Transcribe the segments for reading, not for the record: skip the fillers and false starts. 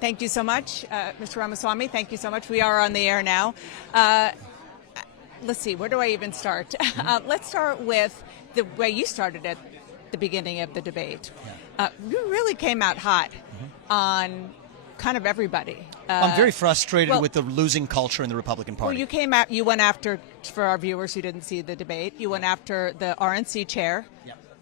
Thank you so much, Mr. Ramaswamy. Thank you so much. We are on the air now. Let's see, where do I even start? Let's start with the way you started at the beginning of the debate. You really came out hot on kind of everybody. I'm very frustrated with the losing culture in the Republican Party. Well, you went after, for our viewers who didn't see the debate, you went after the RNC chair,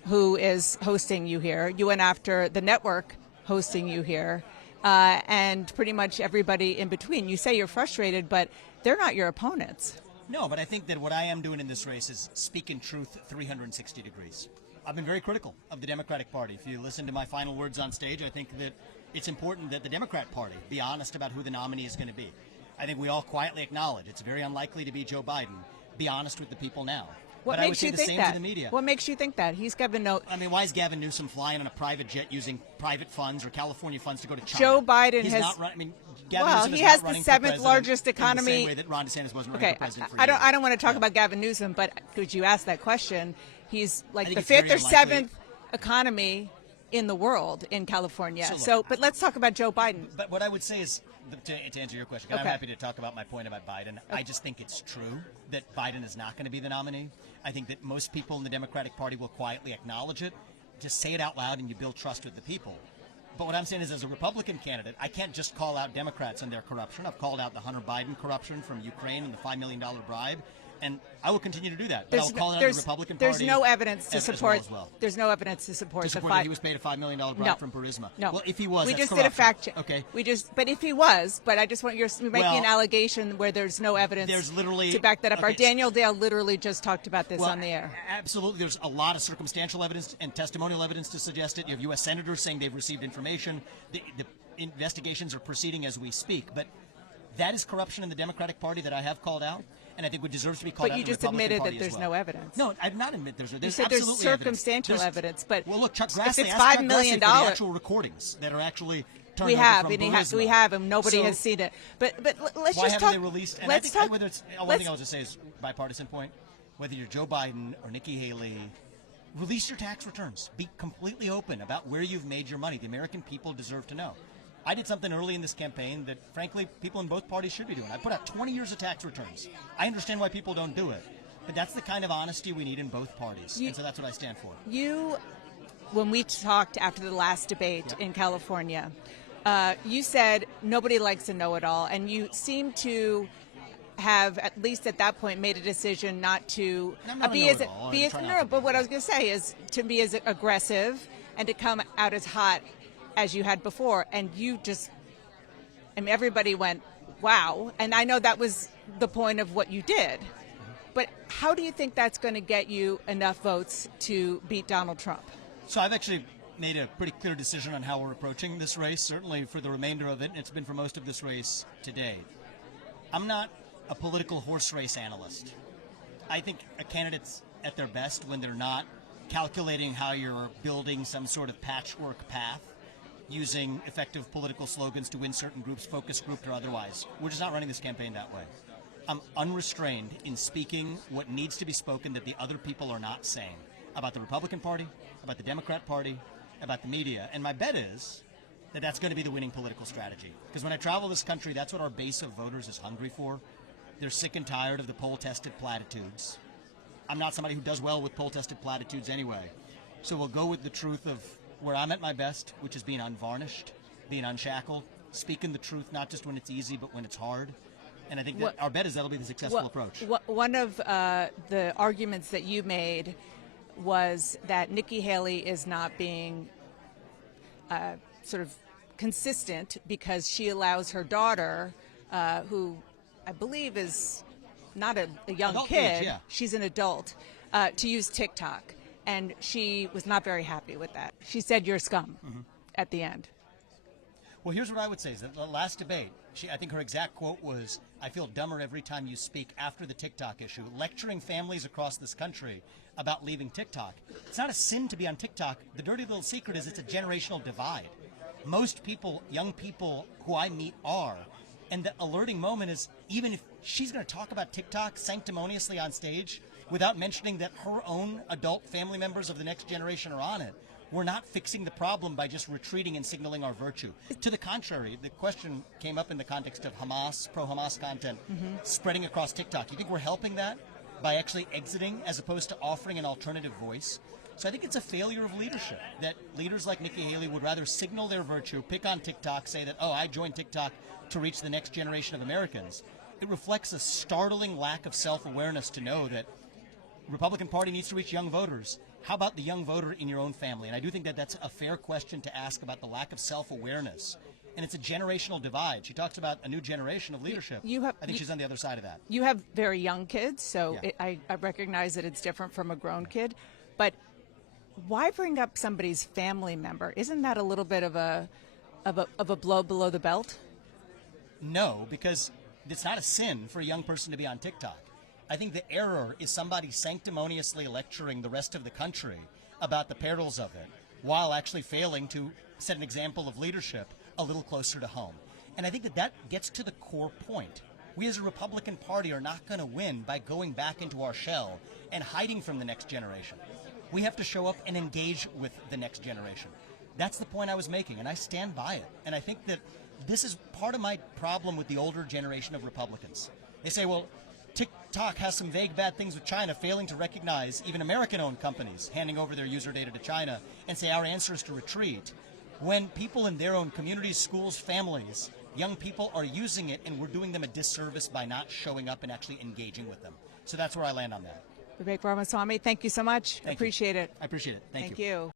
who is hosting you here. You went after the network hosting you here. And pretty much everybody in between. You say you're frustrated, but they're not your opponents. No, but I think that what I am doing in this race is speaking truth 360 degrees. I've been very critical of the Democratic Party. If you listen to my final words on stage, I think that it's important that the Democrat Party be honest about who the nominee is going to be. I think we all quietly acknowledge it's very unlikely to be Joe Biden. Be honest with the people now. What makes you think that? What makes you think that? He's Gavin Newsom. I mean, why is Gavin Newsom flying on a private jet using private funds or California funds to go to China? Joe Biden He's has. Not run, I mean, Gavin Newsom he is has not the seventh largest economy. In the same way that Ron DeSantis wasn't running for president for I don't want to talk about Gavin Newsom, but could you ask that question? He's like the fifth or seventh economy in the world in California. But let's talk about Joe Biden. But what I would say is, to answer your question, I'm happy to talk about my point about Biden. I just think it's true that Biden is not going to be the nominee. I think that most people in the Democratic Party will quietly acknowledge it. Just say it out loud and you build trust with the people. But what I'm saying is, as a Republican candidate, I can't just call out Democrats and their corruption. I've called out the Hunter Biden corruption from Ukraine and the $5 million bribe. And I will continue to do that. But I'll call it out the Republican Party. There's no evidence to support. There's no evidence to support the that he was paid a $5 million bribe from Burisma. No. Well, if he was, we that's just did a fact check. Okay. But if he was, I just want you're making an allegation where there's no evidence. There's literally to back that up. Okay. Our Daniel Dale literally just talked about this on the air. Absolutely. There's a lot of circumstantial evidence and testimonial evidence to suggest it. You have U.S. senators saying they've received information. The investigations are proceeding as we speak. But that is corruption in the Democratic Party that I have called out. And I think it deserves to be called out. But you just admitted that there's no evidence. No, I did not admit there's you said there's circumstantial evidence. But well, look, Chuck Grassley, if it's $5 million, the actual recordings that are actually turned over from Burisma. We have, and nobody has seen it. But let's why just haven't talk. They released? And let's talk. Whether it's one thing I was to say is bipartisan point. Whether you're Joe Biden or Nikki Haley, release your tax returns. Be completely open about where you've made your money. The American people deserve to know. I did something early in this campaign that, frankly, people in both parties should be doing. I put out 20 years of tax returns. I understand why people don't do it, but that's the kind of honesty we need in both parties, and so that's what I stand for. When we talked after the last debate in California, you said nobody likes a know-it-all, and you seem to have, at least at that point, made a decision not to be as but what I was going to say is to be as aggressive and to come out as hot as you had before, and everybody went, wow. And I know that was the point of what you did. But how do you think that's going to get you enough votes to beat Donald Trump? So I've actually made a pretty clear decision on how we're approaching this race, certainly for the remainder of it, and it's been for most of this race today. I'm not a political horse race analyst. I think a candidate's at their best when they're not calculating how you're building some sort of patchwork path, using effective political slogans to win certain groups, focus grouped or otherwise. We're just not running this campaign that way. I'm unrestrained in speaking what needs to be spoken that the other people are not saying about the Republican Party, about the Democrat Party, about the media. And my bet is that that's going to be the winning political strategy. Because when I travel this country, that's what our base of voters is hungry for. They're sick and tired of the poll-tested platitudes. I'm not somebody who does well with poll-tested platitudes anyway. So we'll go with the truth of where I'm at my best, which is being unvarnished, being unshackled, speaking the truth, not just when it's easy, but when it's hard. And I think that our bet is that'll be the successful approach. One of the arguments that you made was that Nikki Haley is not being sort of consistent because she allows her daughter, who I believe is not a young adult kid, age, she's an adult, to use TikTok. And she was not very happy with that. She said, "You're scum," at the end. Well, here's what I would say is that the last debate, I think her exact quote was, "I feel dumber every time you speak," after the TikTok issue, lecturing families across this country about leaving TikTok. It's not a sin to be on TikTok. The dirty little secret is it's a generational divide. Most people, young people who I meet are. And the alerting moment is, even if she's going to talk about TikTok sanctimoniously on stage without mentioning that her own adult family members of the next generation are on it, we're not fixing the problem by just retreating and signaling our virtue. To the contrary, the question came up in the context of Hamas, pro-Hamas content spreading across TikTok. You think we're helping that by actually exiting as opposed to offering an alternative voice? So I think it's a failure of leadership, that leaders like Nikki Haley would rather signal their virtue, pick on TikTok, say that, oh, I joined TikTok to reach the next generation of Americans. It reflects a startling lack of self-awareness to know that Republican Party needs to reach young voters. How about the young voter in your own family? And I do think that that's a fair question to ask about the lack of self-awareness. And it's a generational divide. She talks about a new generation of leadership. I think she's on the other side of that. You have very young kids, so Yeah. I recognize that it's different from a grown kid. But why bring up somebody's family member? Isn't that a little bit of a blow below the belt? No, because it's not a sin for a young person to be on TikTok. I think the error is somebody sanctimoniously lecturing the rest of the country about the perils of it while actually failing to set an example of leadership a little closer to home. And I think that that gets to the core point. We as a Republican Party are not going to win by going back into our shell and hiding from the next generation. We have to show up and engage with the next generation. That's the point I was making, and I stand by it. And I think that this is part of my problem with the older generation of Republicans. They say, well, TikTok has some vague bad things with China, failing to recognize even American-owned companies handing over their user data to China, and say our answer is to retreat. When people in their own communities, schools, families, young people are using it, and we're doing them a disservice by not showing up and actually engaging with them. So that's where I land on that. Vivek Ramaswamy, thank you so much. Thank you. Appreciate it. I appreciate it. Thank you. Thank you.